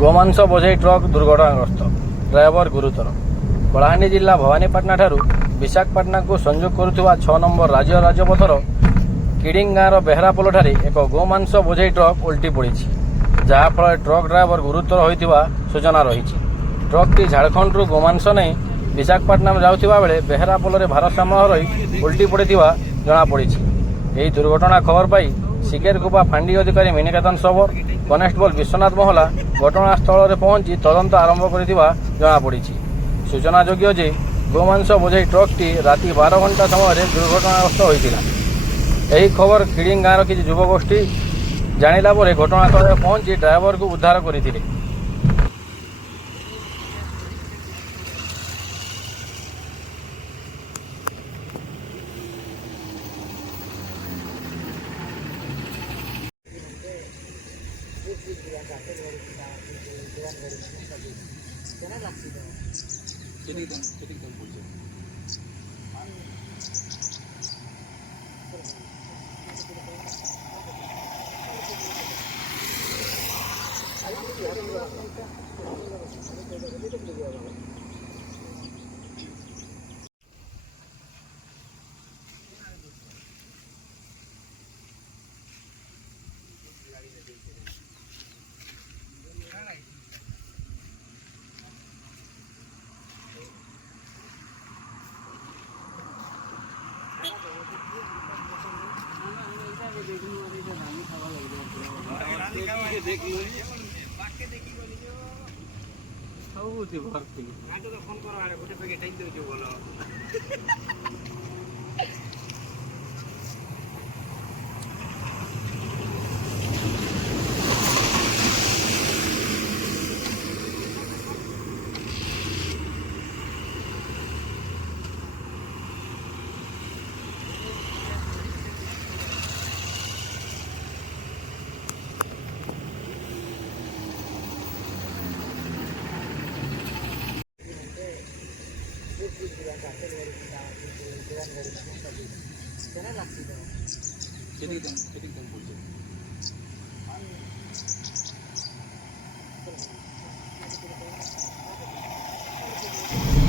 ଗୋମାଂସ ବୋଝେଇ ଟ୍ରକ୍ ଦୁର୍ଘଟଣାଗ୍ରସ୍ତ, ଡ୍ରାଇଭର ଗୁରୁତର। କଳାହାଣ୍ଡି ଜିଲ୍ଲା ଭବାନୀପାଟଣାଠାରୁ ବିଶାଖାପାଟଣାକୁ ସଂଯୋଗ କରୁଥିବା 6 ନମ୍ବର ରାଜ୍ୟ ରାଜପଥର କିଡିଙ୍ଗ ଗାଁର ବେହେରା ପୋଲଠାରେ ଏକ ଗୋମାଂସ ବୋଝେଇ ଟ୍ରକ୍ ଓଲଟି ପଡ଼ିଛି, ଯାହାଫଳରେ ଟ୍ରକ୍ ଡ୍ରାଇଭର ଗୁରୁତର ହୋଇଥିବା ସୂଚନା ରହିଛି। ଟ୍ରକ୍ଟି ଝାଡ଼ଖଣ୍ଡରୁ ଗୋମାଂସ ନେଇ ବିଶାଖାପାଟଣା ଯାଉଥିବା ବେଳେ ବେହେରା ପୋଲରେ ଭାରସାମ୍ୟ ହରାଇ ଓଲଟି ପଡ଼ିଥିବା ଜଣାପଡ଼ିଛି। ଏହି ଦୁର୍ଘଟଣା ଖବର ପାଇ ଶିକେରକୁପା ଫାଣ୍ଡି ଅଧିକାରୀ ମିନିକେତନ ଶବର, କନେଷ୍ଟବଳ ବିଶ୍ୱନାଥ ମହଲା ଘଟଣାସ୍ଥଳରେ ପହଞ୍ଚି ତଦନ୍ତ ଆରମ୍ଭ କରିଥିବା ଜଣାପଡ଼ିଛି। ସୂଚନାଯୋଗ୍ୟ ଯେ ଗୋମାଂସ ବୋଝେଇ ଟ୍ରକ୍ଟି ରାତି 12 ଘଣ୍ଟା ସମୟରେ ଦୁର୍ଘଟଣାଗ୍ରସ୍ତ ହୋଇଥିଲା। ଏହି ଖବର କିଡିଙ୍ଗ ଗାଁର କିଛି ଯୁବଗୋଷ୍ଠୀ ଜାଣିଲା ପରେ ଘଟଣାସ୍ଥଳରେ ପହଞ୍ଚି ଡ୍ରାଇଭରକୁ ଉଦ୍ଧାର କରିଥିଲେ।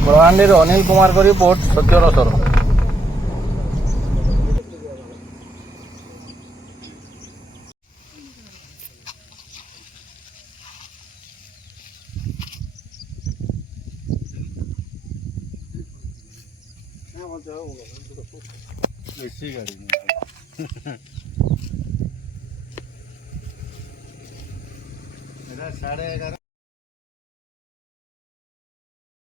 କଳାହାଣ୍ଡିର ଅନିଲ କୁମାରଙ୍କ ରିପୋର୍ଟ, ସତ୍ୟର ସ୍ୱର। एसी गाड़ी में 11:30